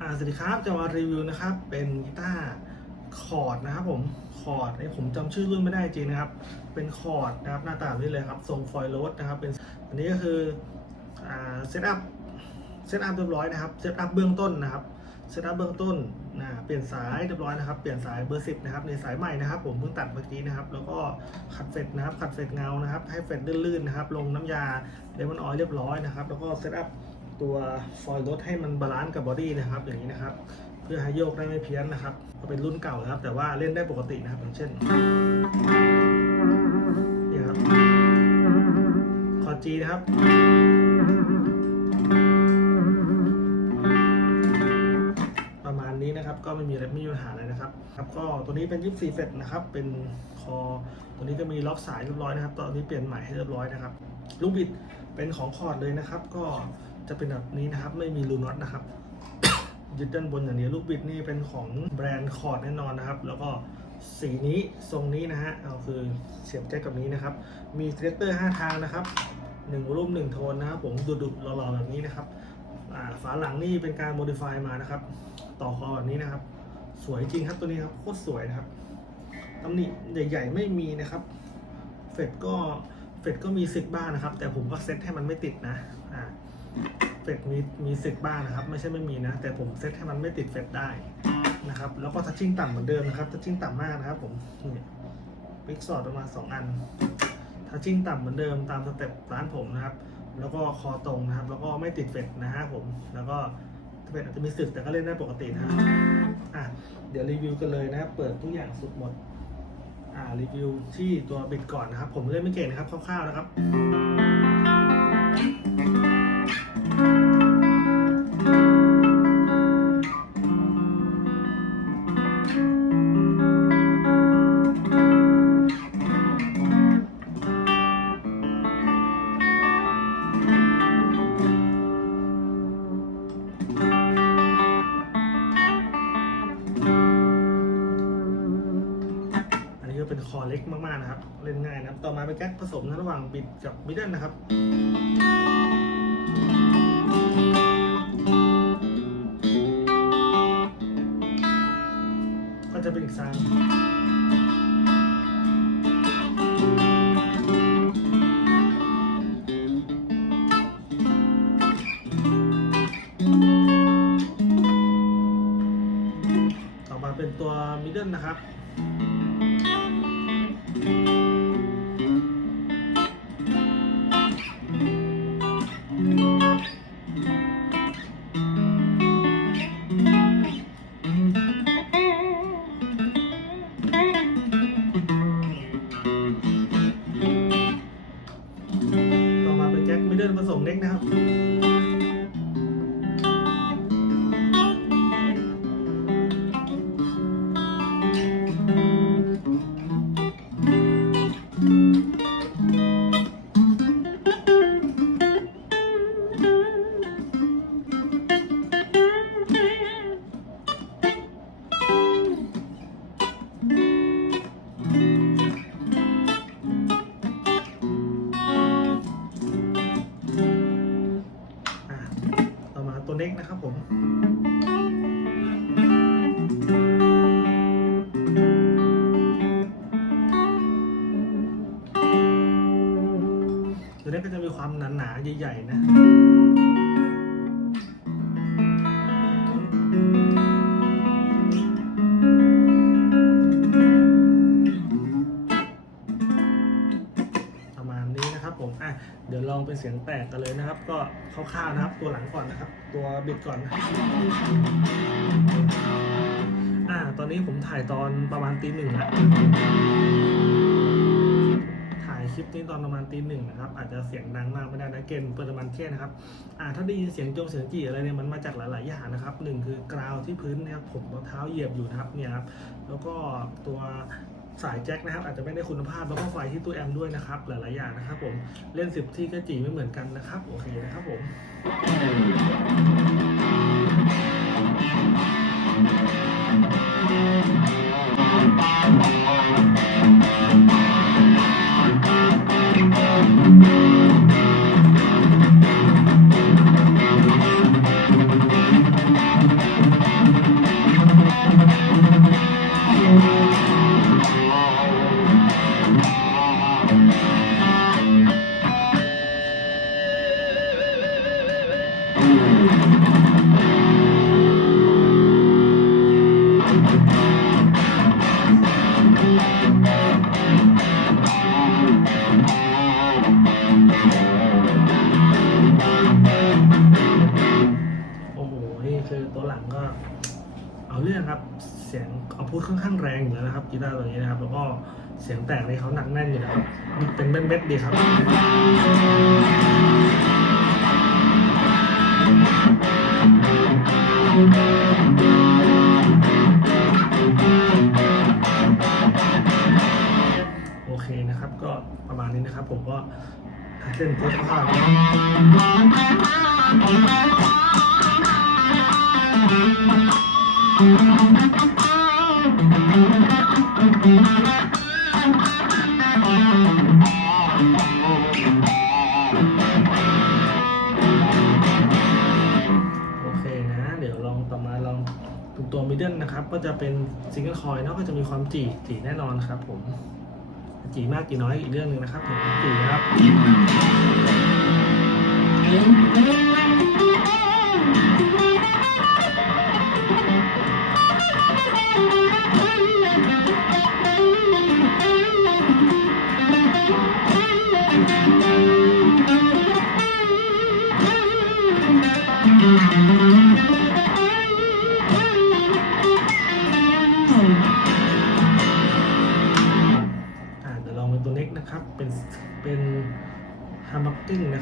อ่าสวัสดีครับจะมารีวิวนะครับ เป็นกีตาร์คอร์ดนะครับผมคอร์ดไอผมจำชื่อรุ่นไม่ได้จริงนะครับ เป็นคอร์ดนะครับหน้าตาแบบนี้เลยครับทรงฟอยล์โรสนะครับเป็นอันนี้ก็คืออ่าเซตอัพเซตอัพเรียบร้อยนะครับเซตอัพเบื้องต้นนะครับเซตอัพเบื้องต้นนะเปลี่ยนสายเรียบร้อยนะครับ เปลี่ยนสายเบอร์สิบนะครับในสายใหม่นะครับ ผมเพิ่งตัดเมื่อกี้นะครับ แล้วก็ขัดเฟดนะครับขัดเฟดเงานะครับ ให้เฟดลื่นๆนะครับ ลงน้ำยาเลมอนออยล์เรียบร้อยนะครับ แล้วก็เซตอัพ ตัวฟอยล์รถให้มันบาลานซ์กับบอดี้นะครับ อย่างนี้นะครับ เพื่อให้โยกได้ไม่เพี้ยนนะครับก็เป็นรุ่นเก่าครับ แต่ว่าเล่นได้ปกตินะครับ อย่างเช่นนี่ครับคอจีนะครับประมาณนี้นะครับก็ไม่มีอะไรไม่มีปัญหาอะไรนะครับครับก็ตัวนี้เป็น24เฟตนะครับ เป็นคอตัวนี้ก็มีล็อกสายเรียบร้อยนะครับตอนนี้เปลี่ยนใหม่ให้เรียบร้อยนะครับ ลูกบิดเป็นของคอร์ดเลยนะครับ ก็ จะเป็นแบบนี้นะครับ ไม่มีรูน็อตนะครับ ยึดด้านบนอย่างนี้ลูกบิดนี่เป็นของแบรนด์คอร์ดแน่นอนนะครับ แล้วก็สีนี้ทรงนี้นะฮะเอาคือเสียบแจ็คกับนี้นะครับ มีเทเตอร์ 5 ทางนะครับ1วอลุ่ม1โทนนะครับผมดุดๆหล่อๆแบบนี้นะครับฝาหลังนี่เป็นการโมดิฟายมานะครับ ต่อคอแบบนี้นะครับ สวยจริงครับตัวนี้ครับโคตรสวยนะครับตำหนิใหญ่ ๆ ไม่มีนะครับ เฟดก็เฟดก็มีสิกบ้างนะครับ แต่ผมก็เซ็ตให้มันไม่ติดนะ เฟดมีมีสิกบ้างนะครับ ไม่ใช่ไม่มีนะ แต่ผมเซตให้มันไม่ติดเฟดได้นะครับ แล้วก็ทัชชิ่งต่ำเหมือนเดิมนะครับทัชชิ่งต่ำมากนะครับผมนี่ปิกสอดประมาณ2อันทัชชิ่งต่ำเหมือนเดิมตามสเต็ปร้านผมนะครับ แล้วก็คอตรงนะครับ แล้วก็ไม่ติดเฟดนะฮะผม แล้วก็เฟดอาจจะมีสึกแต่ก็เล่นได้ปกตินะครับอะเดี๋ยวรีวิวกันเลยนะครับเปิดทุกอย่างสุดหมดอ่ารีวิวที่ตัวบิดก่อนนะครับ ผมเล่นไม่เก่งนะครับคร่าวๆนะครับ เป็นคอเล็กมากๆนะครับ เล่นง่ายนะครับ ต่อมาเป็นแก๊กผสมระหว่างบิดกับมิดเดิลนะครับ ก็จะเป็นอีกซางต่อมาเป็นตัวมิดเดิลนะครับ เล็กนะครับผมตัวเล็กก็จะมีความหนาๆใหญ่ๆนะประ เป็นเสียงแตกกันเลยนะครับ ก็คร่าวๆนะครับ ตัวหลังก่อนนะครับ ตัวบิดก่อนนะอ่า ตอนนี้ผมถ่ายตอนประมาณตีหนึ่งละถ่ายคลิปนี้ตอนประมาณตีหนึ่งนะครับ อาจจะเสียงดังมากไม่ได้นะเกณฑ์ประมาณเที่ยนะครับ อ่า ถ้าได้ยินเสียงจงเสียงจีอะไรเนี่ยมันมาจากหลาย ๆ อย่างนะครับหนึ่งคือกราวที่พื้นนะครับผมรองเท้าเหยียบอยู่นะครับเนี่ยครับแล้วก็ตัว สายแจ็คนะครับ อาจจะไม่ได้คุณภาพแล้วก็ไฟที่ตู้แอมป์ด้วยนะครับ หลายๆอย่างนะครับผมเล่นสิบที่ก็จีไม่เหมือนกันนะครับ โอเคนะครับผม ค่อนข้างแรงอยู่แล้วนะครับกีตาร์ตัวนี้นะครับแล้วก็เสียงแตกนี่เขาหนักแน่นอยู่แล้วเป็นเม็ดๆดีครับโอเคนะครับก็ประมาณนี้นะครับผมก็เล่นเทสผ้าพ นะครับ ก็จะเป็นซิงเกิลคอยเนาะก็จะมีความจีจีแน่นอนครับผมจีมากจีน้อยอีกเรื่องหนึ่งนะครับผมจีครับ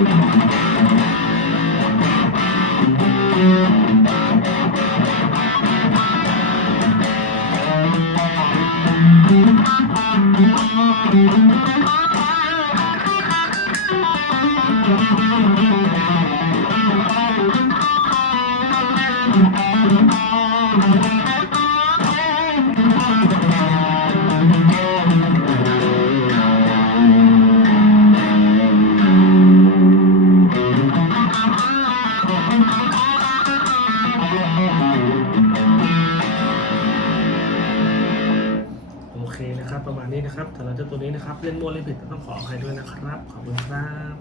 โสำหรับเจ้าตัวนี้นะครับ เล่นมั่วเล่นผิดต้องขออภัยด้วยนะครับ ขอบคุณครับ